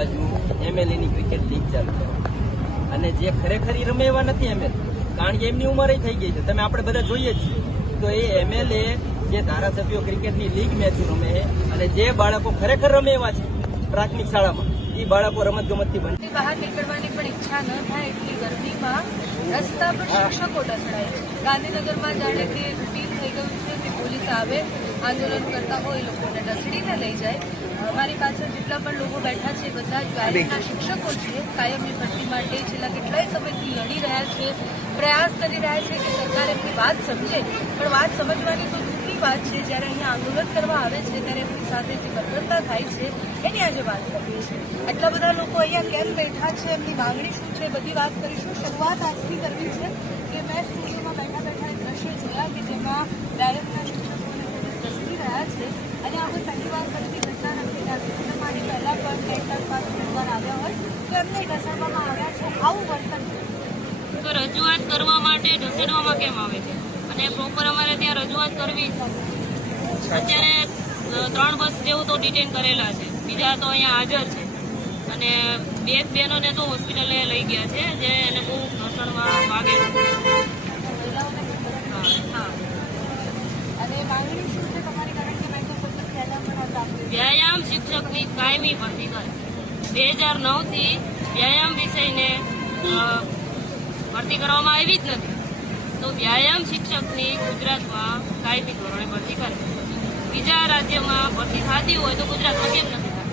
બાજુ એમએલએ ની cricket league ચાલુ છે. અને જે ખરેખર રમે એવા નથી એમએલ કારણ કે એમની ઉંમર થઈ ગઈ છે. તમે આપણે બધા જોઈએ છીએ. તો એ એમએલએ જે ધારાસભ્યો ક્રિકેટની લીગ મેચ રમે અને જે બાળકો ખરેખર રમે એવા છે પ્રાથમિક શાળામાં. એ બાળકો રમત ગમતથી ઘરની બહાર નીકળવાની પણ ઈચ્છા ન થાય એટલી ગરમીમાં રસ્તા પર શિક્ષકો ઢસડાય છે. ગાંધીનગરમાં જાણે કે રૂટીન થઈ ગયું છે કે પોલીસ આવે આંદોલન કરતા હોય લોકોને ઢસડીને લઈ જાય. અમારી પાછળ જેટલા પણ લોકો બેઠા છે બધા જ ગાયકના શિક્ષકો છે કાયમી ભરતી માટે છેલ્લા કેટલાય સમયથી લડી રહ્યા છે. પ્રયાસ કરી રહ્યા છે કે સરકાર એમની વાત સમજે પણ વાત સમજવાની તો દૂરની વાત છે, જ્યારે અહીંયા આંદોલન કરવા આવે છે, ત્યારે એમની સાથે જે બર્બરતા થાય છે, એની આજે વાત કરીએ છીએ. આટલા બધા લોકો અહીંયા કેમ બેઠા છે, એમની માંગણી શું છે બધી વાત કરીશું. શરૂઆત આજથી કરવી છે કે મેં સ્ટુડિયોમાં બેઠા બેઠા એક દ્રશ્ય જોયા કે જેમાં વ્યાયામના શિક્ષકોને પોલીસ ધસી રહ્યા છે. અને આ કોઈ પહેલી વાર કરતી ઘટના નથી મારી પહેલા પણ કંઈક પાસે ઉમેદવાર આવ્યા હોય તો એમને ઘસાડવામાં આવ્યા છે આવું વર્તન. તો રજૂઆત કરવા માટે ઢસેડવામાં કેમ આવે છે? અને પ્રોપર અમારે ત્યાં રજૂઆત કરવી અત્યારે ત્રણ બસ જેવું તો ડિટેન કરેલા છે. બીજા તો અહીંયા હાજર છે. અને બે એક બહેનોને તો હોસ્પિટલે લઈ ગયા છે જે એને બહુ ઘસણમાં વાગે વ્યાયામ શિક્ષકની કાયમી ભરતી કરે. બે હજાર નવથી વ્યાયામ વિષયને ભરતી કરવામાં આવી જ નથી. તો વ્યાયામ શિક્ષકની ગુજરાતમાં કાયમી ધોરણે ભરતી કરે બીજા રાજ્યમાં ભરતી થતી હોય તો ગુજરાતમાં કેમ નથી થતી.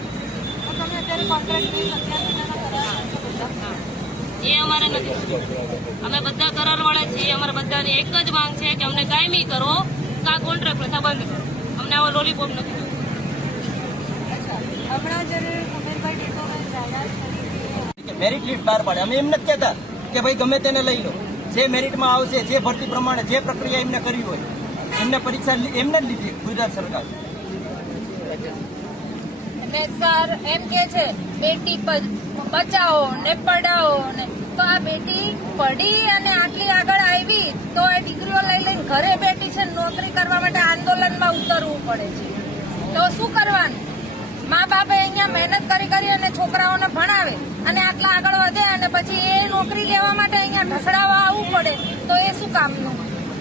એ અમારે નથી અમે બધા કરારવાળા છીએ અમારા બધાની એક જ માંગ છે કે અમને કાયમી કરો કા કોન્ટ્રાક્ટ પ્રથા બંધ કરો. અમને આવો લોલીપોપ નથી હમણાં જ્યારે મેરિટ લિસ્ટ બહાર પાડે. અમે એમ નથી કહેતા કે ભાઈ ગમે તેને લઈ લો. જે મેરિટમાં આવશે, જે ભરતી પ્રમાણે જે પ્રક્રિયા એમને કરી હોય, એમને પરીક્ષા એમને જ લીધી ગુજરાત સરકાર. સર, એમ કે છે, બેટી બચાવો ને પઢાઓ ને, તો આ બેટી પડી અને આટલી આગળ આવી, તો એ ડિગ્રીઓ લઈ લઈને ઘરે બેઠી છે, નોકરી કરવા માટે આંદોલનમાં ઉતરવું પડે છે. તો શું કરવાનું? મા બાપે અહીંયા મહેનત કરી કરી અને છોકરાઓને ભણાવે અને આટલા આગળ વધે પછી એ નોકરી લેવા માટે અહીંયા ઢસડાવા આવવું પડે. તો એ શું કામનું?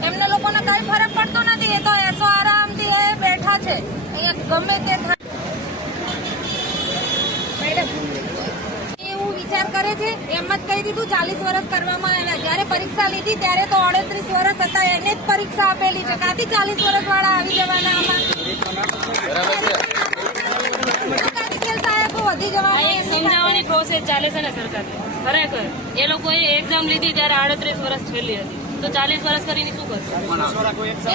એમને લોકોને કઈ ફરક પડતો નથી. એ તો એસો આરામથી એ બેઠા છે. અહીંયા ગમે તે થાય એવું વિચાર કરે છે. એમ જ કહી દીધું ચાલીસ વર્ષ કરવામાં આવ્યા. જયારે પરીક્ષા લીધી ત્યારે તો અડત્રીસ વર્ષ હતા. એને જ પરીક્ષા આપેલી છે. કાથી ચાલીસ વર્ષ વાળા આવી જવાના આમાં? વધી આ એક પ્રોસેસ ચાલે છે ને સરકારની. ખરેખર એ લોકોએ એક્ઝામ લીધી ત્યારે આડત્રીસ વર્ષ છેલ્લી હતી. તો ચાલીસ વર્ષ કરીને શું કરશે?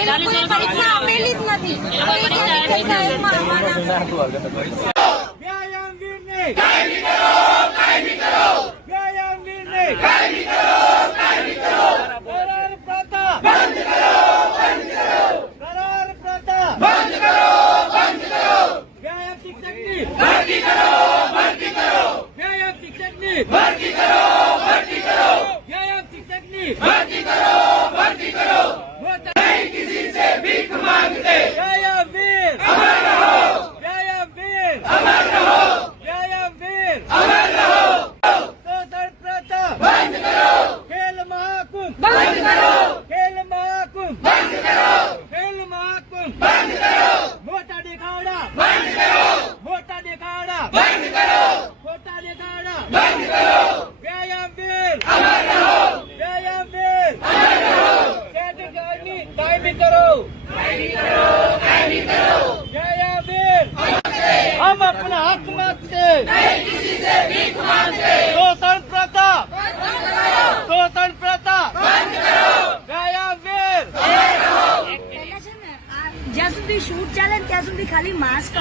ચાલીસ વર્ષ નથી એ લોકોએ પરીક્ષા આપી જ નથી. સાહેબમાં આવવાના વ્યાયામવીરને કાયમી કરો કાયમી કરો વ્યાયામવીરને કાયમી કરો કાયમી કરો કરાર પ્રથા બંધ કરો બંધ કરો કરાર પ્રથા બંધ કરો બંધ કરો વ્યાયામ શિક્ષકની ભરતી કરો ભરતી કરો વ્યાયામ શિક્ષકની ભરતી કરો ભરતી કરો વ્યાયામ શિક્ષકની ભરતી કરો ભરતી કરો નહીં કિસી સે ભીખ માંગતે વ્યાયામવીર અમર રહો વ્યાયામવીર અમર રહો વ્યાયામવીર અમર રહો સ્વતંત્ર પ્રથા બંધ કરો ખેલ મહાકુંભ બંધ કરો ખેલ મહાકુંભ બંધ કરો ખેલ મહાકુંભ બંધ કરો મોટા દેખાડા બંધ કરો મોટા દેખાડા બંધ કરો મોટા દેખાડા બંધ કરો વ્યાયામવીર અમર રહો વ્યાયામવીર અમર રહો કેટેગરીની કાયમી કરો. કાયમી કરો જય આમિર. હમ અપના હક માંગતે નહીં કિસી સે ભીખ માંગતે શોષણ પ્રથા. શોષણ પ્રથા જ્યાં સુધી શૂટ ચાલે ત્યાં સુધી ખાલી માસ્ક